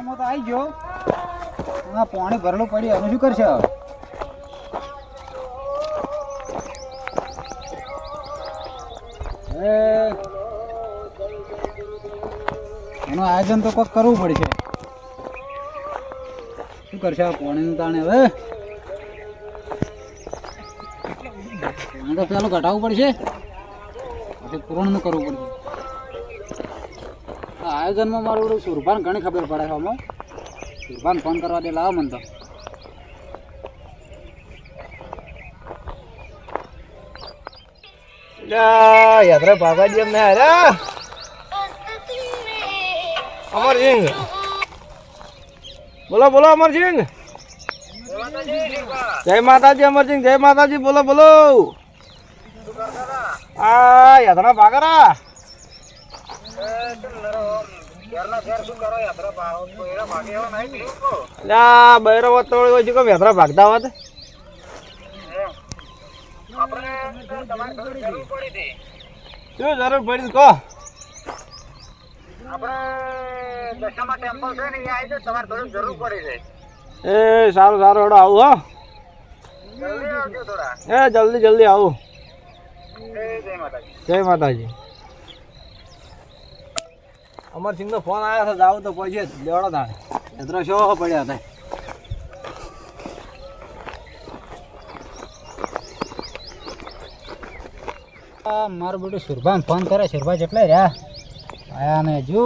તળાવમાં તો આવી ગયો. પાણી ભરેલું પડ્યું, એનું શું કરશે? એનું આયોજન તો કોઈક કરવું પડશે. શું કરશે પાણીનું તાણે? હવે તો પેલું ઘટાડવું પડશે, પછી પૂરણનું કરવું પડશે. આયોજનમાં મારું બધું સુરભાન ઘણી ખબર પડે છે. આમાં સુરભાન ફોન કરવા દે, લાવો મને તો. યાત્રા ભાગાજી એમને હાર્યા અમરસિંહ. બોલો બોલો અમરસિંહ. જય માતાજી અમરસિંહ, જય માતાજી. બોલો બોલો. આ યાત્રા ભાગરા બૈરવ તોડી હોય છે કે યાત્રા ભાગતા હોત. શું જરૂર પડી કહો. એ સારું સારું હેડો આવું. હો એ જલ્દી જલ્દી આવું. જય માતાજી. અમરસિંહ નો ફોન આવ્યો છે, જાવું તો પૈસે લેવડો તાણે. યાત્રા શો પડ્યા હતા. મારું બધું સુરભાન ફોન કરે. સુરભા જેટલા રહ્યા આયા ને હજુ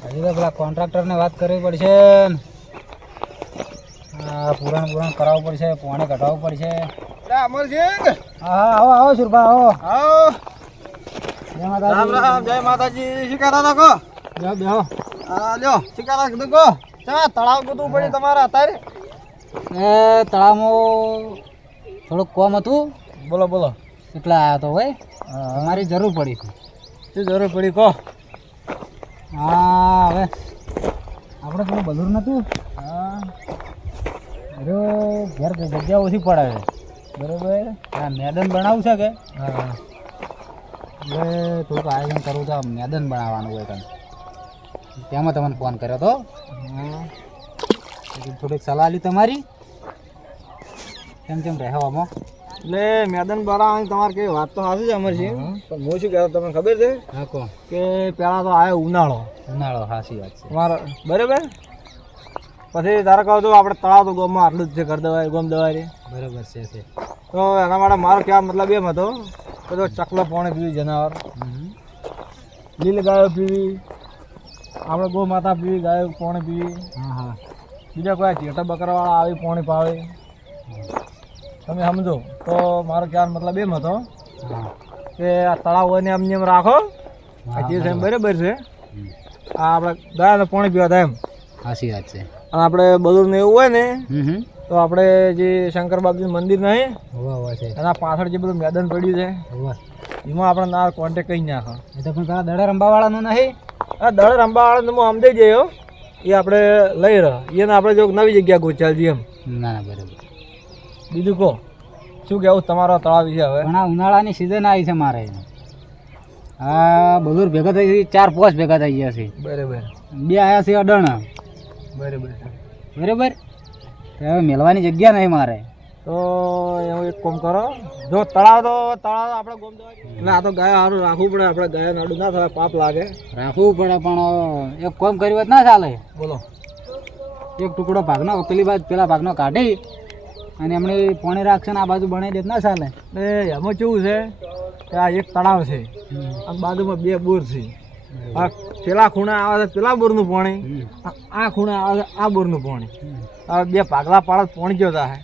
તો પેલા કોન્ટ્રાક્ટરને વાત કરવી પડશે. પૂરણ કરાવવું પડશે, પાણી કઢાવવું પડશે. અમરસિંહ. હા આવો આવો સુરભા આવો. આવો. જય માતાજી. રામ રામ. જય માતાજી. શિકારા નાખો. બેહો બેહો. હા લ્યો શિકારા કીધું કહો. ચા તળાવ કીધું પડ્યું તમારા અત્યારે? એ તળાવમાં થોડુંક કોમ હતું. બોલો બોલો. એટલા આવ્યા તો ભાઈ, અમારી જરૂર પડી છે. શું જરૂર પડી કહો. હા હવે આપણે પેલું બધું નહોતું. હા અરે ઘર જગ્યા ઓછી પડે છે, બરાબર. હા મેદાન બનાવવું છે કે? હા એટલે થોડુંક આયોજન કરવું છે, મેદાન બનાવવાનું હોય તમે. તેમાં તમને ફોન કર્યો હતો. થોડીક સલાહ લી તમારી, કેમ કેમ રહેવામાં. એટલે મેદાન બનાવવાની તમારે કઈ વાત તો સાચી છે અમરસિંહ, પણ હું શું કહેતો તમને ખબર છે? હા કહો. કે પેલા તો આવ્યો ઉનાળો. ઉનાળો સાચી વાત છે તમારે બરાબર. પછી તારે કહું તો આપણે તળાવ તો ગામમાં આટલું જ છે, ઘર દવાઈ ગોમ દવાઈ. બરાબર છે. તો એના માટે મારો ક્યાં મતલબ એમ હતો કે તો ચકલો પાણી પીવી, જનાવર લીલ ગાયો પીવી, આપણે ગો માતા પીવી, ગાયો પાણી પીવી. હા હા. બીજા કોઈ ચેટા બકરાવાળા આવી પાણી પાવે. તમે સમજો તો મારો ક્યાં મતલબ એમ હતો કે આ તળાવ હોય ને એમ એમ રાખો. આ જે છે એમ બરાબર છે. આ આપણે ગાયને પાણી પીવા થાય એમ. સાચી વાત છે. અને આપણે બધું ને એવું હોય ને તો આપણે જે શંકર બાપજીનું મંદિર નહીં એના પાછળ જે બધું મેદાન પડ્યું છે એમાં આપણે ના કોન્ટેક્ટ કરી નાખો. એ તો પણ પેલા દડા રંબાવાળાનું નહીં. હા દળ રંબાવાળાને હું સમજાઈ જઈએ એ આપણે લઈ રહ્યો એને આપણે જો નવી જગ્યા ગોચાલજી એમ. ના બરાબર. બીજું કહો શું કહેવું તમારો તળાવ વિશે હવે? પણ આ ઉનાળાની સિઝન આવી છે મારે. હા બધું ભેગા થઈ 4-5 ભેગા થઈ ગયા છે. બરાબર. 2 આવ્યા છે અડણ. બરાબર બરાબર. હવે મેળવાની જગ્યા નહીં મારે. તો એવું એક કામ કરો, જો તળાવ આપણે ગોમ દવા એટલે આ તો ગાય સારું રાખવું પડે. આપણે ગાય નાડું ના થાય, પાપ લાગે. રાખવું પડે પણ એક કામ કર્યું હોત ના ચાલે. બોલો. એક ટુકડો ભાગનો પેલી બાજુ પેલા ભાગનો કાઢી અને એમણે પાણી રાખશે ને આ બાજુ બનાવી દે ના ચાલે. એ એમાં કેવું છે કે આ એક તળાવ છે અને બાજુમાં 2 બોર છે. આ પેલા ખૂણા આવે છે પેલા બોરનું પાણી, આ ખૂણા આવે છે આ બોરનું પાણી. હવે 2 ભાગલા પાડે પાણી કેવું થાય?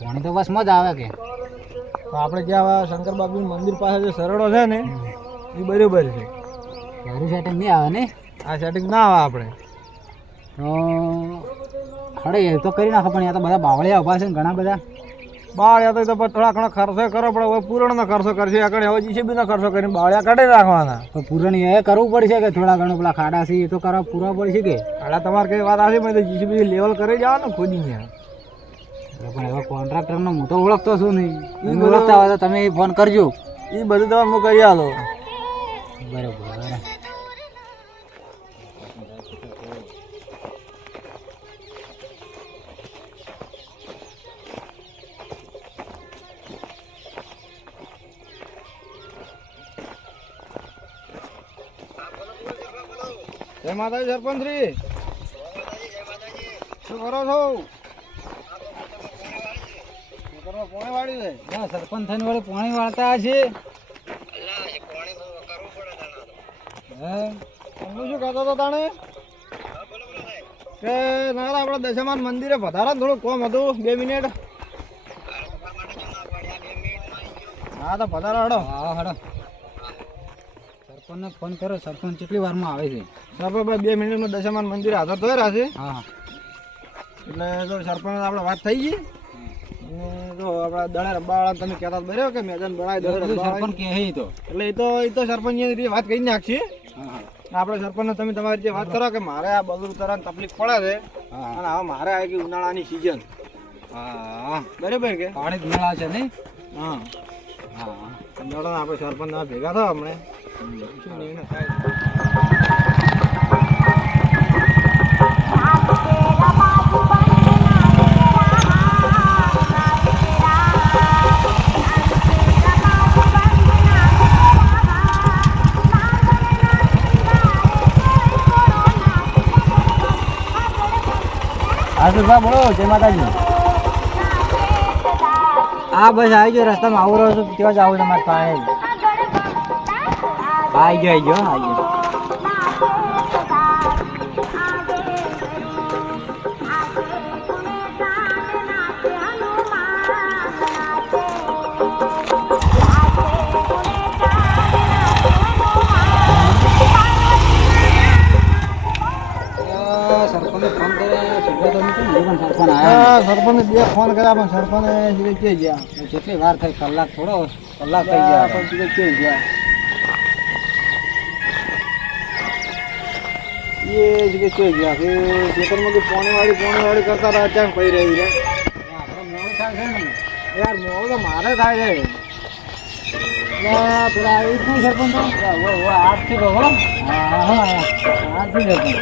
પાણી તો બસ મજા આવે કે. તો આપણે જ્યાં શંકર બાપુનું મંદિર પાસે જે સરળો છે ને એ બરાબર છે. મારું સેટિંગ નહીં આવે ને. આ સેટિંગ ના આવે આપણે તો ખડે એ તો કરી નાખો. પણ યા તો બધા બાવળિયા ઉભા છે ને ઘણા બધા. બાવળિયા તો થોડા ઘણો ખર્ચો કરો પડે. હવે પૂરણનો ખર્ચો કરશે આગળ, હવે જીસીબીનો ખર્ચો કરીને બાવળિયા કાઢી નાખવાના. તો પૂરણ એ કરવું પડશે કે થોડા ઘણું પેલા ખાડા છે એ તો કરવા પૂરા પડશે કે? ખાડા તમારે કઈ વાત આવશે મેં તો જીસીબી લેવલ કરી જવાનું ખોદી ને. પણ હવે કોન્ટ્રાક્ટરનો હું તો ઓળખતો છું નહીં. એ ઓળખતા હોય તો તમે ફોન કરજો. એ બધું તમે હું કરી આલો. બરાબર. જય માતાજી સરપંચ શ્રી. શું કરો છો? ખેતરમાં પોણી વાળી છે. હા, સરપંચ થઈને વળી પાણી વાળતા છે. હે તમે શું કહેતો હતો તાણે કે ના આપણે દશામાન મંદિરે પધારો ને થોડું કોમ હતું 2 મિનિટ. હા તો પધારો હડો. હા હડો સરપંચને ફોન કરો. સરપંચ કેટલી વારમાં આવે છે? સરપંચ ભાઈ 2 મિનિટમાં દશામાન મંદિરે હાજર થઈ રહ્યા છે. હા હા એટલે જો સરપંચ આપણે વાત થઈ ગઈ. અને જો આપણા દળે રબ્બાવાળા તમે કહેતા બરાબર કે મેદાન બનાવી દળે સરપંચ કહે તો એટલે એ તો સરપંચની રીતે વાત કરી નાખીએ. હા આપણે સરપંચને તમે તમારી જે વાત કરો કે મારે આ બગરું તરવાની તકલીફ પડે છે હા અને હવે મારે આવી ગઈ ઉનાળાની સિઝન હા બરાબર કે પાણી જ મેળા છે નહીં? હા હા દડો આપણે સરપંચ ભેગા થયો હમણે શું નિર્ણય થાય. હા બોલો. જય માતાજી. હા બસ આવી ગયો. રસ્તામાં આવું રહ્યો છું ત્યાં જ આવું તમારે પાસે. આવી ગયો. સરપંચને ફોન કર્યા સરપંચ હા સરપંચને 2 ફોન કર્યા પણ સરપંચે સીધે કે ગયા જેટલી વાર થઈ કલાક થઈ ગયા પણ સીધે કે ગયા એ સીધે કે ગયા કે ખેતરમાં કે પોણી વાળી કરતા હતા અચાનક પડી રહી છે. આપણે મોડું થાય છે ને યાર મોડું તો મારે થાય છે. પેલા આવી જ નહીં સરપંચ આજથી કહો. હા હા આજથી સરપંચ.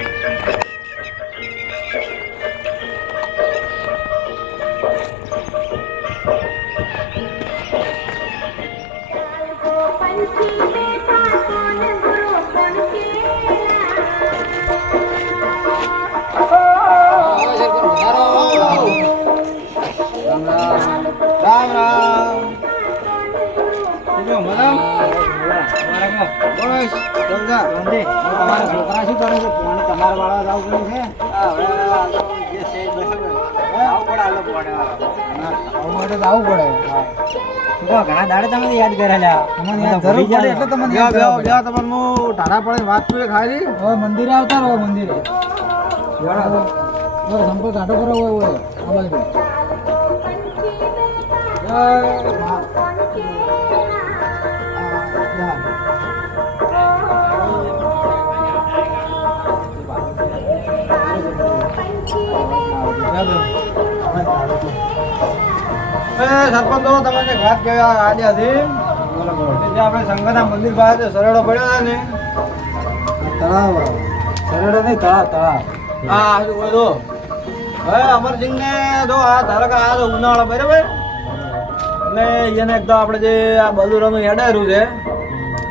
રામ રામ. બસ જલદા. તમારા છોકરા શું કરે છે? પાણી તમારા વાળા જવું પડે છે. આવું પડે. ઘણા દાડે તમે યાદ કરેલા. તમને યાદ જરૂર પડે એટલે તમને યાદ કરવા પડે. તમને હું ટાઢા પડે વાત કરી ખાઈ હવે મંદિરે આવતા રહો. મંદિરે સંપર્ક આટો કરો. આ બાજુ સરપંચ તો તમને વાત કહેવા આવ્યા છે. જે આપણે શંકરના મંદિર પાસે સરેડો પડ્યો છે ને તળાવ સરેડો નહીં તળાવ. હા બોલો. હવે અમરસિંહને જો આ ધારો કે આ ઉનાળો બરાબર એટલે એને એક તો આપણે જે આ બલુરાનું હેડાયું છે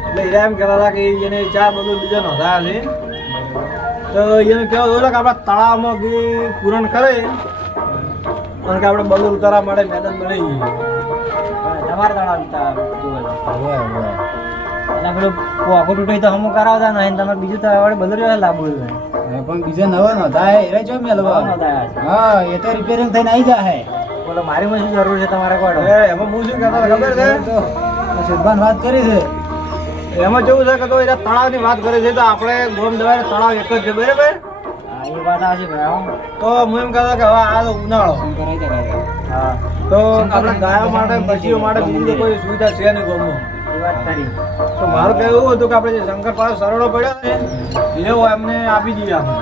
એટલે હીરા એમ કહેતા હતા કે એને 4 બલુર બીજા નોંધાયા છે. તો એને કહેવું હતું કે આપણા તળાવમાં પૂરણ કરે કારણ કે આપણે બલુર કરવા માટે મેદાન બનાવી ગયું. તમારા તળાવ એટલે પેલું આખું તૂટે તો હમું કરાવતા નહીં. તમારે બીજું તો હવે બધું લાવવું છે. પણ બીજા નવા નોંધાય એ જો મેલવા. હા એ તો રિપેરિંગ થઈને આવી જાય. બોલો મારી માં શું જરૂર છે તમારે? કોઈ એમાં હું શું કહેતા ખબર છે? સિદ્ધાંત વાત કરી છે. એમાં કેવું છે કે તો એ તળાવની વાત કરે છે તો આપણે ગોમ દવારે તળાવ એક જ છે બરાબર. એ વાત આવશે ભાઈ. તો હું એમ કહેતા કે હવે આ ઉનાળો હા તો આપણે ગાયો માટે પશુઓ માટે બીજી કોઈ સુવિધા છે નહીં ગોમમાં. એ વાત કરી. તો મારું કહેવું એવું હતું કે આપણે જે શંકર પાસે સરોડો પડ્યો ને એવો એમને આપી દઈએ આપણે.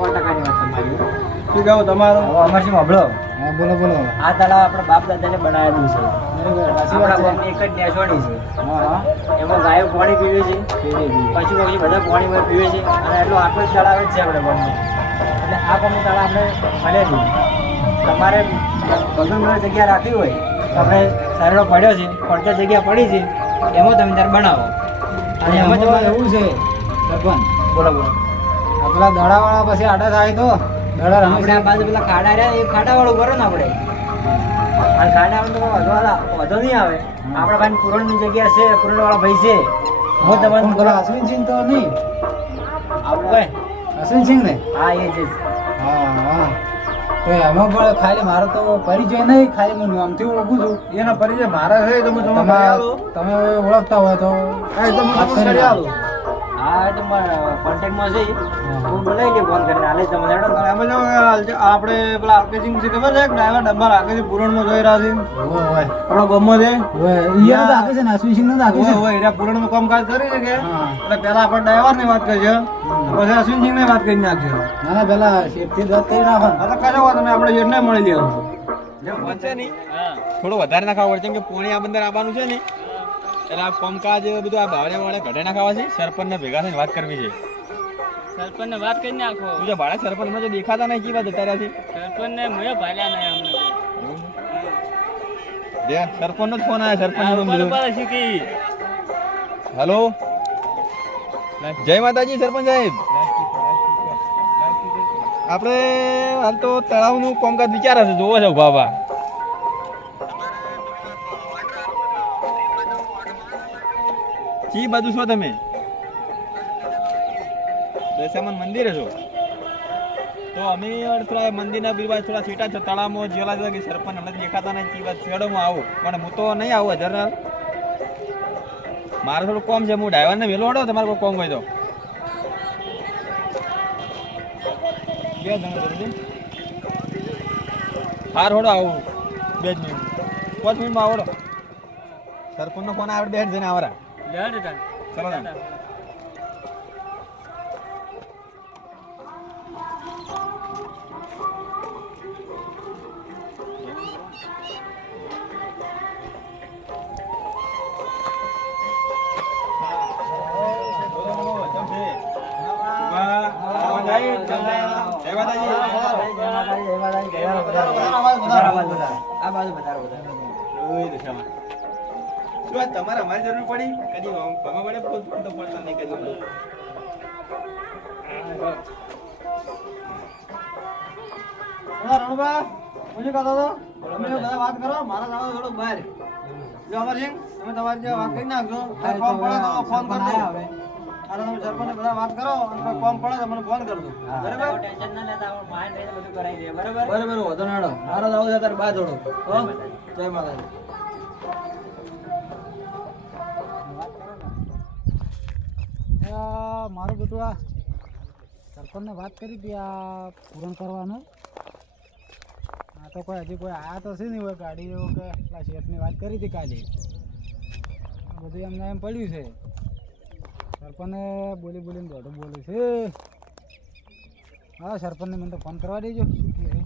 100% વાત તમારી. શું કહેવું તમારું? અમારી સાંભળો. હા બોલો. આ તળાવ આપણા બાપ દાદાને બનાવેલું છે. આપણા ગામની એક જ નેસોડી છે. એમાં ગાયો પાણી પીવે છે, પશુ પક્ષી બધા પાણી પીવે છે અને એટલું આટલું જ તળાવ જ છે આપણે ગામનું. એટલે આ ગામનું તળાવ આપણે મળે નહીં. તમારે બધું જગ્યા રાખવી હોય તો આપણે સરેડો પડ્યો છે, પડતા જગ્યા પડી છે એમાં તમે ત્યારે બનાવો. અને એમાં એવું છે સરપંચ બોલો પેલા દડાવાળા પછી આડા થાય તો દડા આપણે આ બાજુ પેલા ખાડા રહ્યા એ ખાડા વાળું કરો ને આપણે આ ખાડા વાળું તો વધો નહીં આવે આપણા ભાઈ પૂરણની જગ્યા છે પૂરણ વાળા ભાઈ છે હું તમને પેલા અશ્વિનસિંહ તો નહીં આપણું કઈ અશ્વિનસિંહ ને હા એ જ હા હા તો એમાં પણ ખાલી મારો તો પરિચય નહીં ખાલી હું નામથી ઓળખું છું એના પરિચય મારા છે તો હું તમને કરી આલું. તમે ઓળખતા હોય તો હા, એ તો હું વાત તમને કરી કરી આલું. હા એ તો કોન્ટેક્ટમાં છે હું બોલાવી લઈએ ફોન કરીને હાલે તમને હેડો અને એમાં જો આપણે પેલા આરકેસિંગ છે ખબર છે ડ્રાઈવર ડબ્બા રાખે છે પૂરણમાં જોઈ રહ્યા છે હોય આપણો ગામમાં છે ઈયા તો રાખે છે ને અશ્વિનસિંહ નો રાખે છે હોય એરા પૂરણનું કામકાજ કરી છે કે હા. એટલે પહેલા આપણે ડ્રાઈવરની વાત કરીએ પછી અશ્વિનસિંહની વાત કરી નાખીએ ના ના પેલા સેફટી વાત કરી નાખો ને. આ તો કશો વાત નહીં આપણે જેટને મળી લેવું છે નહીં થોડું વધારે નાખાવ પડશે કેમ કે પોણી આ બંદર આવવાનું છે ને એટલે આ કામકાજ બધું આ ભાડે વાળે ઘટે નાખાવા છે સરપંચ ને ભેગા થઈને વાત કરવી છે સરપંચ ને વાત કરી નાખો તું જે ભાડે સરપંચ માં દેખાતા નહીં કેવા જતા રહ્યા છે સરપંચ ને મેં ભાલ્યા નહીં અમને જે સરપંચ નો ફોન આવ્યો સરપંચ નું હેલો જય માતાજી સરપંચ સાહેબ આપણે હાલ તો તળાવનું કામકાજ વિચારે છે જોવો છે ઉભા ઉભા ચી બાજુ છો તમે દશામાન મંદિરે છો તો અમે થોડા મંદિરના બીજું થોડા સીટા છે તળાવમાં જેલા છે કે સરપંચ હમણાં દેખાતા નહીં ચી વાત છેડોમાં આવું પણ હું તો નહીં આવું જનરલ મારે થોડું કોમ છે હું ડ્રાઈવરને વહેલો હડો તમારે કોઈ કોમ હોય તો બે જણા જરૂર છે હાર હોડો આવું 2 જ મિનિટ 5 મિનિટમાં આવડો સરપંચનો ફોન આવડે બેઠ જઈને આવરા ચલો ને તમારે અમારી જરૂર પડી કદી ભમા પડે તો પડતા નહીં કદી રણુબા હું શું કહેતો હતો તમે બધા વાત કરો મારા જવાનું થોડુંક બહાર જો અમરસિંહ તમે તમારી જે વાત કરી નાખજો ફોન પડે તો ફોન કરજો હવે અરે તમે સરપંચ બધા વાત કરો અને કોઈ કોમ પડે તો મને ફોન કરજો બરાબર ટેન્શન ના લેતા આપણે માઇન્ડ રહીને બધું કરાવી દઈએ બરાબર બરાબર વધો નાડો મારો જવું છે તારે બહાર થોડો જય માતાજી મારું બધું આ સરપંચને વાત કરી હતી આ પૂરણ કરવાનું આ તો કોઈ હજી કોઈ આયા તો છે નહીં હોય ગાડીઓ કે પેલા શેઠની વાત કરી હતી કાલે આ બધું એમને એમ પડ્યું છે સરપંચને બોલી બોલીને દોઢું બોલે છે હા સરપંચને મને તો ફોન કરવા દેજો શું કહે છે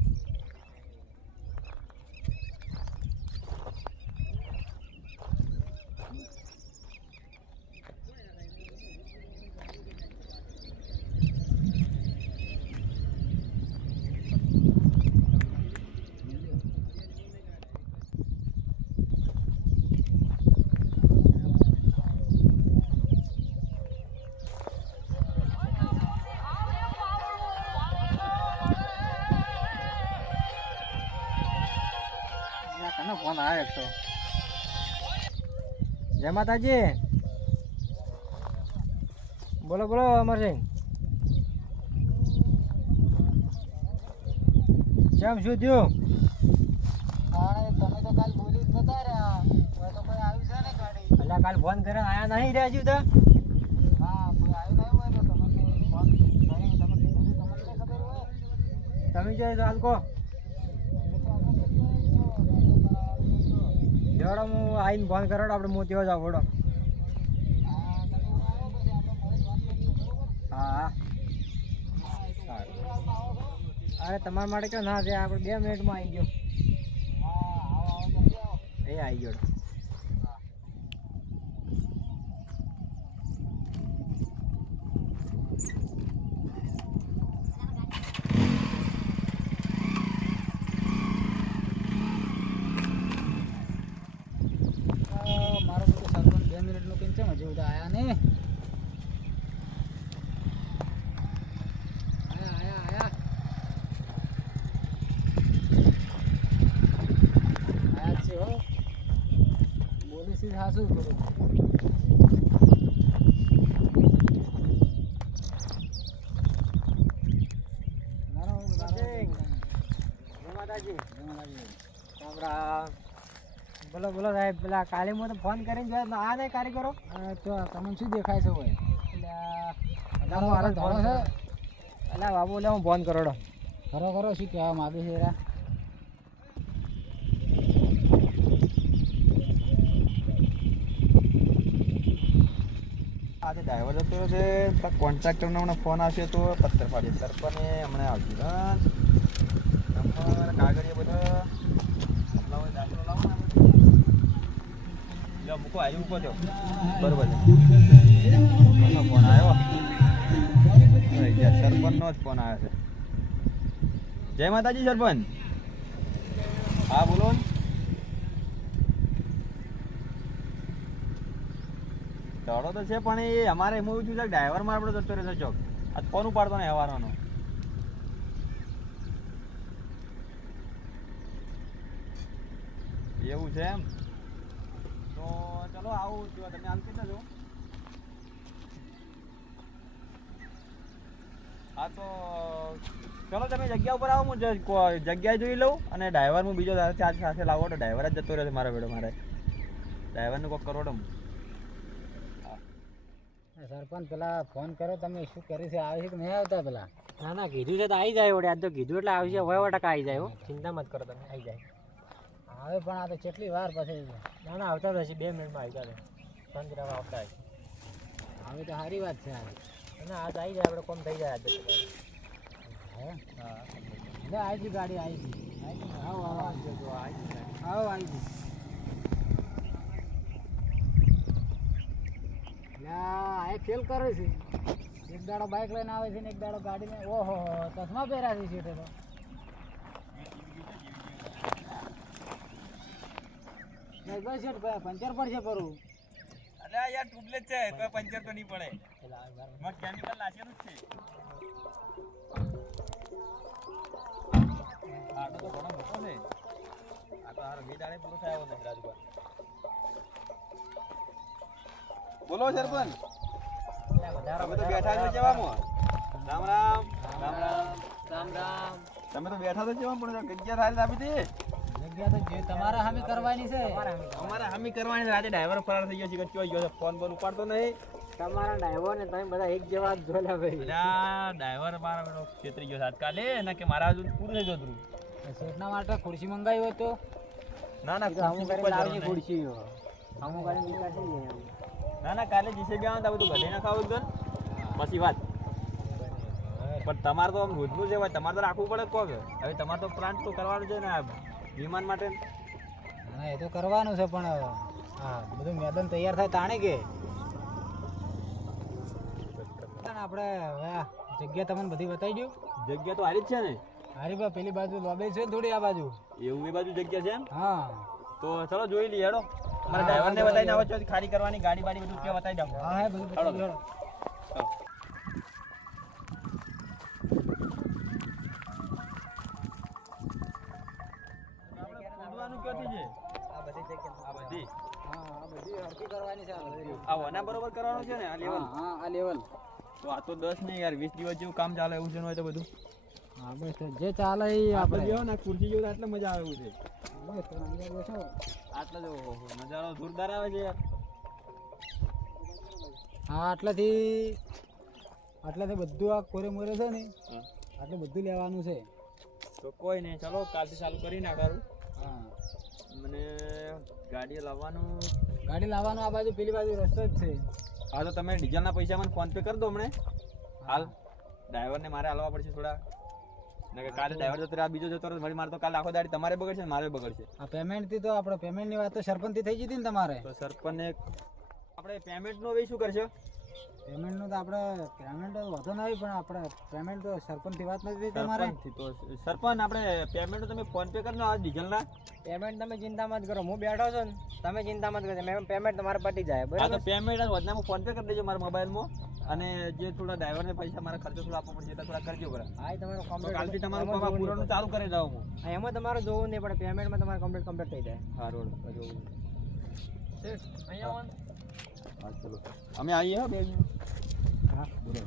ફોન આવ્યો તો જય માતાજી બોલો બોલો અમરસિંહ કેમ શું થયું તમે તો કાલ બોલી જતા રહ્યા હવે તો કોઈ આવ્યું છે ને ગાડી એટલે કાલ ફોન કરીને આયા નહીં રહ્યા હજુ તો હા કોઈ આવ્યું નહીં હોય તો તમને ફોન કરીને તમે કીધું તમને કઈ ખબર હોય તમે જાય તો હાલ કહો જોડો હું આવીને ફોન કરાડો આપણે મોતીઓ જાવ વડો હા અરે તમારા માટે કયો ના છે આપણે 2 મિનિટમાં આવી ગયો એ આવી ગયો મારો બધું સરપંચ 2 મિનિટનું કેમ છે હજી બધા આવ્યા ને પાછું થોડું બોલો બોલો સાહેબ, પેલા કાલે હું તો ફોન કરીને જોયો આ નહીં કારીગરો તો તમને શું દેખાય છે હોય એટલે મારો ફોન છે એટલે બાબુ એટલે હું ફોન કરોડો ખરો શું કહેવા માગે છે એરા આજે ડ્રાઈવર જતો છે, કોન્ટ્રાક્ટરનો હમણાં ફોન આવશે તો પથ્થર પાડીએ સરપંચને હમણાં આવશે નંબર કાગળિયા બધા દાખલો લાવો ને બધું મૂકો આવી મૂકો છો બરોબર છે ફોન આવ્યો સરપંચનો જ ફોન આવ્યો છે. જય માતાજી સરપંચ. હા બોલો ને. ચડો તો છે પણ એ અમારે એમ એવું થયું છે ડ્રાઈવર માં આપણે જતો રહેશે ચોક આ ફોન ઉપાડતો ને હવારનો એવું છે એમ. તો ચલો આવું તમે હાલ કેટલા છો? હા તો ચલો તમે જગ્યા ઉપર આવો, હું જગ્યા જોઈ લઉં અને ડ્રાઈવર હું બીજો ચાર્જ સાથે લાવો તો ડ્રાઈવર જ જતો રહેશે મારા વેડો. મારે ડ્રાઈવરને કોક કરોડો. સરપંચ પેલા ફોન કરો તમે શું કરી છે, આવે છે કે નહીં આવતા પેલા? ના ના કીધું છે તો આવી જાય વડે, આજ તો કીધું એટલે આવશે, હવે ટકા આવી જાય. ચિંતા મત કરો તમે, આવી જાય. આવે પણ આ તો કેટલી વાર પછી ના ના આવતા રહેશે, 2 મિનિટમાં આવી જાય. શાંતિ રહેવા આવતા હશે. હવે તો સારી વાત છે. ના આજ આવી જાય, આપણે કોમ થઈ જાય આજે. હા એટલે આવી ગઈ ગાડી, આવી ગઈ. આવો આવો આવો આવી ગઈ. આ ફેલ કરે છે. એક દાડો બાઇક લઈને આવે છે ને એક દાડો ગાડીને. ઓહો ચશ્મા પહેર્યા છે સીટે તો. બસ પંચર પડશે પરું. અરે યાર ટ્યુબલેસ છે, કોઈ પંચર તો નહીં પડે. માં કેમિકલ નાખેલું જ છે. આટો તો ઘણો મોટો છે. આ તો હારો વીડાળે પૂરો થયો છે રાજુભાઈ. બોલો સરપંચ. તમે તો બેઠા છો જવામાં. રામ રામ. રામ રામ. રામ રામ. તમે તો બેઠા તો જવા પણ જગ્યા સારી આપી હતી. જગ્યા તો જે તમારે હામી કરવાની છે. અમારે હામી કરવાની છે. આજે ડ્રાઈવર ફરાર થઈ ગયો છે, કચ્ચો ગયો છે, ફોન બોલ ઉપાડતો નહીં. તમારા ડ્રાઈવર ને તમે બધા એક જેવા જ જોયા ભાઈ. ડ્રાઈવર મારા બેટો છેતરી ગયો આજકાલે ને કે મારા હજુ પૂરું થઈ જતું. શેઠના માટે ખુરશી મંગાવી હોય તો ના ના અમુક કરીને લાવજે ખુરશી, અમુક કરીને બીજા થઈ જાય. ના ના કાલે જીસીબી આવે તો બધું બધે ના ખાવું ગન પછી વાત. પણ તમારે તો આમ રોજનું જ હોય, તમારે તો રાખવું પડે કોક. હવે તમારે તો પ્લાન્ટ તો કરવાનું છે ને આ વિમાન માટે. હા એ તો કરવાનું છે પણ હા બધું મેદાન તૈયાર થાય તાણે કે આપણે હવે જગ્યા તમને બધી બતાવી દઉં. જગ્યા તો હારી જ છે ને. હારી બા પેલી બાજુ લોબે છે થોડી આ બાજુ. એવું એ બાજુ જગ્યા છે એમ. હા તો ચલો જોઈ લઈએ હેડો. મારા ડ્રાઈવરને બતાવીને આવો છો ખાલી કરવાની ગાડી બાડી બધું ત્યાં બતાવી દઉં. હા હા બધું બતાવી દો. બરોબર કરવાનું છે ને આ લેવલ. હા આ લેવલ તો આ તો 10 ને યાર 20 દિવસ જેવું કામ ચાલે એવું છે હોય તો બધું. હા બસ જે ચાલે એ આપણે આપણે જો ને ખુરશી જેવું એટલે મજા આવે એવું છે. બસ તો અંદર બેસો. આટલા જો નજારો જોરદાર આવે છે યાર. હા આટલાથી બધું આ કોરે મોરે છે ને આટલું બધું લેવાનું છે. તો કોઈ નહીં, ચલો કાલથી ચાલુ કરી નાખવાનું. હા મને ગાડી લાવવાનું. ગાડી લાવવાનું આ બાજુ પેલી બાજુ રસ્તો જ છે. હા તો તમે ડીઝલના પૈસા મને ફોન પે કરી દો હમણે. હાલ ડ્રાઈવરને મારે હાલવા પડશે થોડા. ને કે કાલે ડ્રાઈવર જતો રહે, આ બીજો જતો રહે, વળી મારે તો કાલે આખો દાડી તમારે બગડશે ને મારે બગડશે. આ પેમેન્ટથી તો આપણે પેમેન્ટની વાત તો સરપંચથી થઈ જતી ને તમારે. તો સરપંચને આપણે પેમેન્ટનો હવે શું કરશો? પેમેન્ટનું તો આપણે પેમેન્ટ તો વધુ નહીં પણ આપણે પેમેન્ટ તો સરપંચથી વાત નથી થઈ તમારે. સરપંચથી તો સરપંચ આપણે પેમેન્ટ તમે ફોન પે કરી દો આ ડીઝલના. પેમેન્ટ તમે ચિંતા મત કરો, હું બેઠો છું ને, તમે ચિંતા મત કરો, પેમેન્ટ તમારે પટી જાય. હા તો પેમેન્ટ વધનામાં ફોન પે કરી દેજો મારા મોબાઈલમાં. અને જે થોડા ડ્રાઈવરને પૈસા મારા ખર્ચો થોડો આપવો પડશે એટલે થોડા કરજો બરાબર. હા તમારો તો કાલથી તમારું કામ આ પૂરવાનું ચાલુ કરી દઉં હું. એમાં તમારે જોવું નહીં પડે, પેમેન્ટમાં તમારે કમ્પ્લીટ થઈ જાય. સારું જોવું. હા ચલો અમે આવીએ હો બે હા બોલો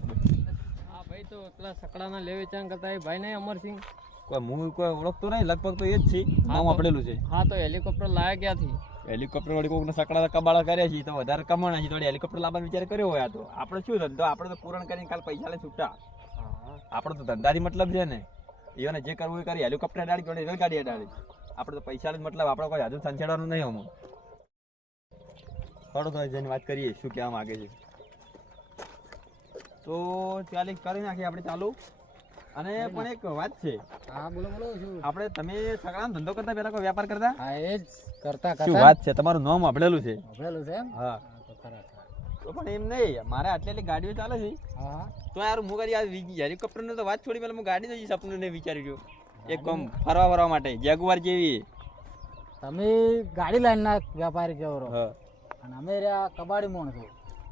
હા ભાઈ તો પેલા સકડાના લેવે ચાંગ કરતા એ ભાઈ નહીં અમરસિંહ. કોઈ હું કોઈ ઓળખતો નહીં, લગભગ તો એ જ છે નામ આપેલું છે. હા તો હેલિકોપ્ટર લાયા ક્યાંથી? હેલિકોપ્ટર વળી કોઈકને સકડા કબાળા કર્યા છે તો વધારે કમાણા છે તો વળી હેલિકોપ્ટર લાવવાનો વિચાર કર્યો હોય. આ તો આપણે શું ધંધો, આપણે તો પૂરણ કરીને કાલ પૈસા લઈ છૂટા. આપણો તો ધંધાથી મતલબ છે ને, એને જે કરવું એ કરી. હેલિકોપ્ટર અડાડી જોડે રેલગાડી અડાડી, આપણે તો પૈસા લઈ મતલબ, આપણે કોઈ હજુ સંછેડવાનું નહીં. હું થોડો તો જઈને વાત કરીએ શું કહેવા માંગે છે. તો ચાલે કરી નાખીએ આપણે ચાલુ. અને પણ એક વાત છે, હા બોલો બોલો શું આપણે તમે સગડાનો ધંધો કરતા પહેલા કોઈ વેપાર કરતા? હા એ જ કરતા શું કરતા વાત છે, તમારું નામ આપેલું છે? સાંભળેલું છે એમ હા તો ખરા તો પણ એમ નહીં, મારે આટલી ગાડીઓ ચાલે છે હા તો યાર હું કરી આ હેલિકોપ્ટર ની તો વાત છોડી પેલા હું ગાડી જોઈ સપનું ને વિચારી રહ્યો એક કામ ફરવા માટે જેગુઆર જેવી. તમે ગાડી લાઈનના વ્યાપારી કેવો રહો હા અને અમે રહ્યા કબાડી માણસો.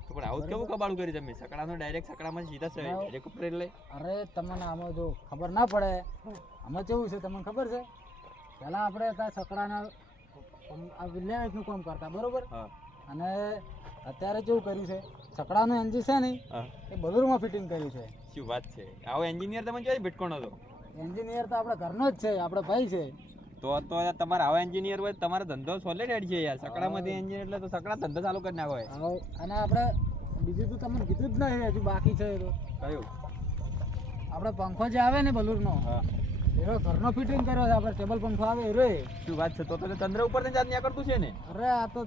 તો પણ આવું કેવું કબાડું કરી તમે? સકડાનો ડાયરેક્ટ સકડામાં સીધા હેલિકોપ્ટર એટલે અરે તમને આમાં જો ખબર ના પડે, આમાં કેવું છે તમને ખબર છે, પહેલા આપણે ત્યાં સકડાના વિલેજનું કામ કરતા બરોબર, હા અને અત્યારે કેવું કર્યું છે, સકડાનું એન્જિન છે ને હા એ બલુરમાં ફિટિંગ કર્યું છે. શું વાત છે, આવો એન્જિનિયર તમે જોઈ ભેટકોણો હતો? એન્જિનિયર તો આપણે ઘરનો જ છે, આપણે ભાઈ છે. તો યાર તમારે આવા એન્જિનિયર હોય તમારો ધંધો સોલિડ છે યાર. સકડામાંથી એન્જિનિયર એટલે તો સકડા ધંધો ચાલુ કરી નાખો. અને આપણે બીજું તો તમને કીધું જ નહીં, હજુ બાકી છે. એ તો કયું? આપણે પંખો જે આવે ને બલૂરનો હા એનો ઘરનો ફિટિંગ કર્યો છે. આપણે ટેબલ પંખો આવે એ રે. શું વાત છે, તો ચંદ્ર ઉપર જાત ન્યા કરતું છે ને? અરે આ તો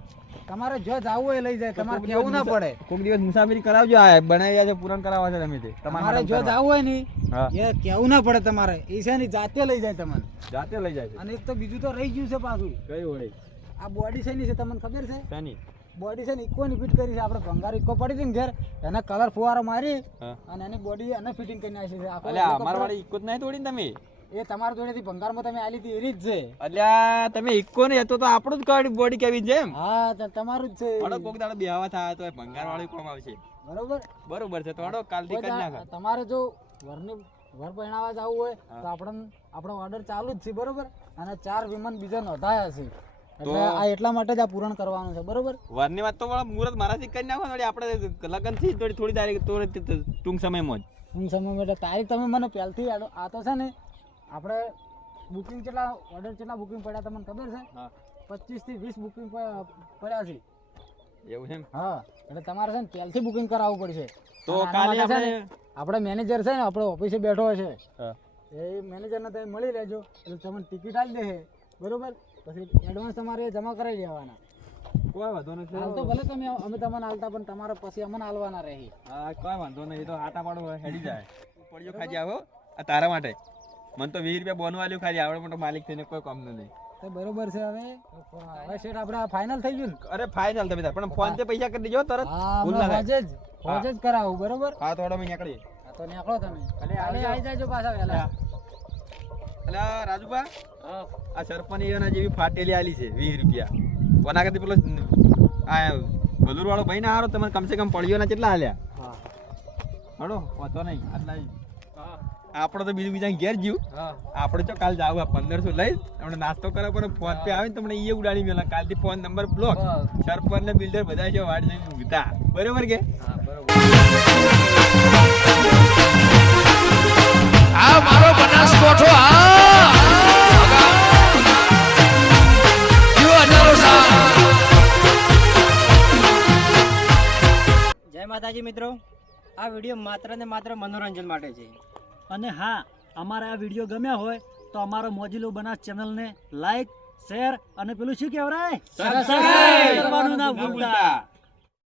તમારે જો જાવું હોય લઈ જાય, તમારે કેવું ના પડે. કોઈક દિવસ મુસાફરી કરાવજો. આ બનાવ્યા છે, પૂરણ કરાવવા છે તમે તે. તમારે જો જાવું હોય ને હા એ કેવું ના પડે તમારે, એ છે ને જાતે લઈ જાય તમને. જાતે લઈ જાય છે. અને એક તો બીજું તો રહી ગયું છે પાછું, કઈ વડે? આ બોડી છે ની છે તમને ખબર છે? શાની? બોડી છે ને ઇકોની ફિટ કરી છે. આપણે ભંગાર ઇકો પડી હતી ને ઘેર, એને કલર ફુવારો મારી હા અને એની બોડી એને ફિટિંગ કરી નાખી છે. આખું અલ્યા અમાર helicopter- વાળી ઇકો જ નહીં તોડી ને તમે? એ તમારા જોડેથી ભંગારમાં તમે આલી હતી એરી જ છે. અલ્યા તમે ઇકો ને હતો તો આપણું જ ગાડી બોડી કેવી છે એમ? હા તો તમારું જ છે. થોડો કોક દાડો બેહવા થાય તો એ ભંગાર વાળી કોમ આવશે. બરોબર. બરોબર છે, થોડો કાલથી કરી નાખ. તમારે જો ઘર પહેણાવા જવું હોય તો આપણો ઓર્ડર ચાલુ જ છે બરોબર. અને 4 વિમાન બીજા નોંધાયા છે, એટલે આ એટલા માટે જ આ પૂરણ કરવાનું છે બરોબર. વરની વાત તો વાળા મુહૂર્ત મારાથી કરી નાખો. વળી આપણે લગન થી થોડી તારીખ ટૂંક સમયમાં જ. હું સમય એટલે તારીખ તમે મને પહેલથી આ તો છે ને આપણે બુકિંગ કેટલા ઓર્ડર કેટલા બુકિંગ પડ્યા તમને ખબર છે? હા 25 થી 20 બુકિંગ પડ્યા છે. એવું છે એમ? હા એટલે તમારે છે ને પહેલથી બુકિંગ કરાવવું પડશે. તો અને આના કાલે માટે છે ને આપણે આપણે મેનેજર છે ને આપણે ઓફિસે બેઠો છે, હા એ મેનેજરને તમે મળી લેજો એટલે તમને ટિકિટ આપી દે બરોબર. પછી એડવાન્સ તમારે જમા કરાવી દેવાના. કોઈ વાંધો નથી. હાલ તો ભલે તમે અમે તમને હાલતા પણ તમારે પછી અમને હાલવાના રહી. હા કોઈ વાંધો નહીં, એ તો હાટા પાડો હેડી જાય. પડ્યો ખાલી આવો આ તારા માટે. મને તો 20 રૂપિયા બોનું આલ્યું ખાલી, આવડે મોટો માલિક થઈને કોઈ કામ નહીં. તો બરોબર છે. હવે શેઠ આપણે ફાઇનલ થઈ ગયું ને? અરે ફાઇનલ તમે તાર પણ ફોન તે પૈસા કરી દેજો તરત. હા ભૂલ ના થાય. હોજ જ કરાવું બરોબર. હા તો હડો મેં નીકળીએ. હા તો નીકળો તમે. અલે આવી જાજો પાછા વહેલા. અલા રાજુભા, આ સરપંચ એના જેવી ફાટેલી આલી છે 20 રૂપિયા. કોના કરતી પેલો આ બલુર વાળો ભાઈ ના હારો તમે કમસે કમ પડ્યો ના કેટલા આલ્યા? હા હડો વાંધો નહીં. આટલા આપણે તો બીજું બીજા ઘેર જીવ. આપણે તો કાલ જાવ 1500 લઈ આપણે નાસ્તો કરવા પર ફોન પે આવે ને તમને એ ઉડાડી મેલા. કાલથી ફોન નંબર બ્લોક. સરપંચ ને બિલ્ડર બધા છે વાડ જઈને ઉગતા. બરોબર કે? હા બરોબર. આ મારો બનાસકોઠો જય માતાજી મિત્રો, આ વિડીયો માત્ર ને માત્ર મનોરંજન માટે છે. અને હા, અમારા આ વિડીયો ગમ્યા હોય તો અમારો મોજીલો બનાસ ચેનલને લાઈક, શેર અને પેલું શું કહેવાય? સબસ્ક્રાઇબ કરવાનું ના ભૂલતા.